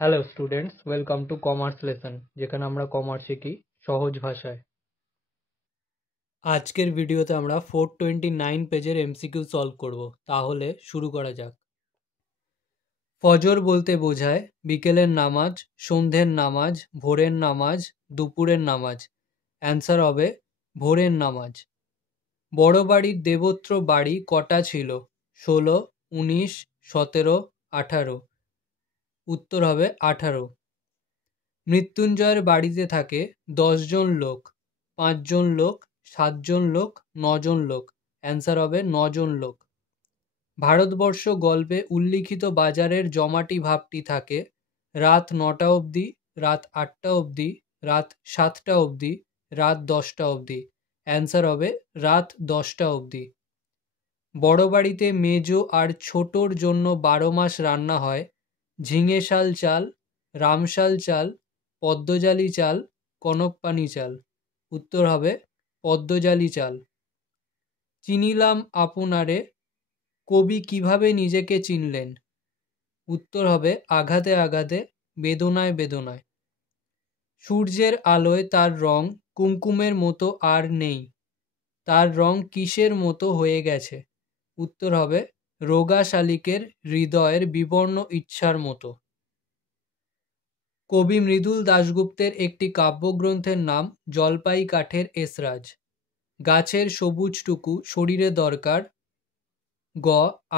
Hello students, welcome to commerce lesson, যেখানে আমরা commerce শিখি সহজ ভাষায়। আজকের ভিডিওতে আমরা 429 পেজের এমসিকিউ সলভ করব। তাহলে শুরু করা যাক। ফজর বলতে বোঝায় বিকেলের নামাজ, সন্ধ্যের নামাজ, ভোরের নামাজ, দুপুরের নামাজ। অ্যান্সার হবে ভোরের নামাজ। বড় বাড়ির দেবত্র বাড়ি কটা ছিল? 16, 19, 17, 18। উত্তর হবে 18। মৃত্যুঞ্জয়ের বাড়িতে থাকে 10 জন লোক, 5 জন লোক, 7 জন লোক, 9 জন লোক। অ্যান্সার হবে 9 জন লোক। ভারতবর্ষ গল্পে উল্লিখিত বাজারের জমাটি ভাবটি থাকে রাত 9টা অবধি, রাত 8টা অবধি, রাত 7টা অবধি, রাত 10টা অবধি। অ্যান্সার হবে রাত 10টা অবধি। বড় বাড়িতে মেজো আর ছোটোর জন্য 12 মাস রান্না হয় ঝিঙে শাল চাল, রামশাল চাল, পদ্মজালি চাল, কনকপানি চাল। উত্তর হবে পদ্মজালি চাল। চিনিলাম আপনারে কবি কিভাবে নিজেকে চিনলেন? উত্তর হবে আঘাতে আঘাতে, বেদনায় বেদনায়। সূর্যের আলোয় তার রং কুমকুমের মতো আর নেই, তার রং কিসের মতো হয়ে গেছে? উত্তর হবে রোগা শালিকের হৃদয়ের বিবর্ণ ইচ্ছার মতো। কবি মৃদুল দাশগুপ্তের একটি কাব্যগ্রন্থের নাম জলপাই কাঠের এসরাজ। গাছের সবুজটুকু শরীরে দরকার গ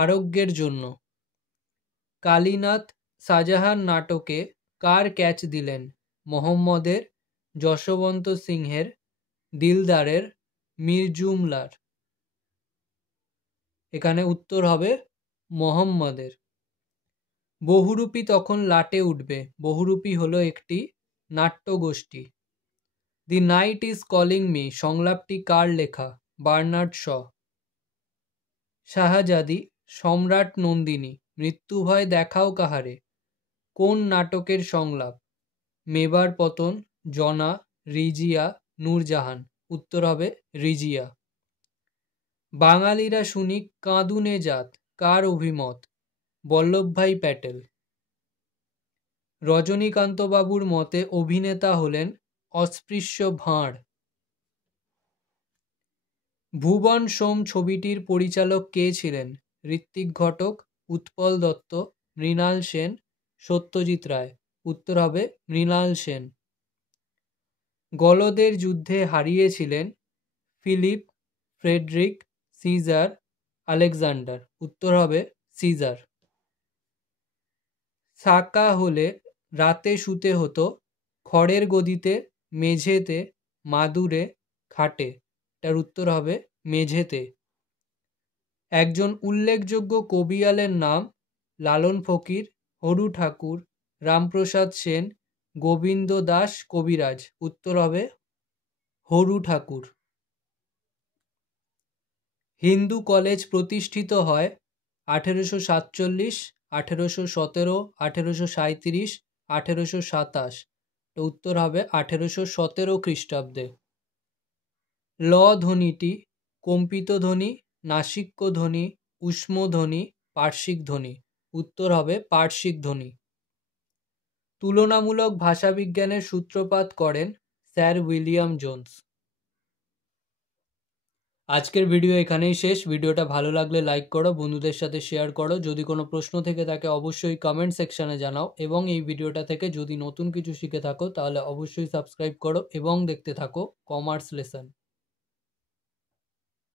আরোগ্যের জন্য। কালীনাথ শাহজাহান নাটকে কার ক্যাচ দিলেন? মোহাম্মদের, যশবন্ত সিংহের, দিলদারের, মীর জুমলার। এখানে উত্তর হবে মোহাম্মদের। বহুরূপী তখন লাটে উঠবে। বহুরূপী হলো একটি নাট্যগোষ্ঠী। The night is calling me সংলাপটি কার লেখা? Bernard Shaw. শাহজাদি, সম্রাট নন্দিনী, মৃত্যুভয় দেখাও কাহারে কোন নাটকের সংলাপ? মেবার পতন, জনা, রিজিয়া, নূরজাহান। উত্তর হবে রিজিয়া। বাঙালিরা শুনি কাঁদুনে জাত কার অভিমত? বল্লভভাই প্যাটেল। রজনীকান্তবাবুর মতে অভিনেতা হলেন অস্পৃশ্য ভাঁড়। ভুবন সোম ছবিটির পরিচালক কে ছিলেন? ঋত্বিক ঘটক, উৎপল দত্ত, মৃণাল সেন, সত্যজিৎ রায়। উত্তর হবে মৃণাল সেন। গলদের যুদ্ধে হারিয়েছিলেন ফিলিপ, ফ্রেডরিক, সিজার, আলেকজান্ডার। উত্তর হবে সিজার। সাকা হলে রাতে শুতে হতো খড়ের গদিতে, মেঝেতে, মাদুরে, খাটে। এটার উত্তর হবে মেঝেতে। একজন উল্লেখযোগ্য কবিয়ালের নাম লালন ফকির, হরু ঠাকুর, রামপ্রসাদ সেন, গোবিন্দ দাস কবিরাজ। উত্তর হবে হরু ঠাকুর। হিন্দু কলেজ প্রতিষ্ঠিত হয় 1847, 1817, 1837, 1827। তো উত্তর হবে 1817 খ্রিস্টাব্দে। ল ধ্বনিটি কম্পিত ধ্বনি, নাসিক্য ধ্বনি, উষ্ম ধ্বনি, পার্শ্বিক ধ্বনি। উত্তর হবে পার্শ্বিক ধ্বনি। তুলনামূলক ভাষাবিজ্ঞানের সূত্রপাত করেন স্যার উইলিয়াম জোন্স। আজকের ভিডিও এখানেই শেষ। ভিডিওটা ভালো লাগলে লাইক করো, বন্ধুদের সাথে শেয়ার করো। যদি কোনো প্রশ্ন থেকে থাকে অবশ্যই কমেন্ট সেকশানে জানাও, এবং এই ভিডিওটা থেকে যদি নতুন কিছু শিখে থাকো তাহলে অবশ্যই সাবস্ক্রাইব করো এবং দেখতে থাকো কমার্স লেসন।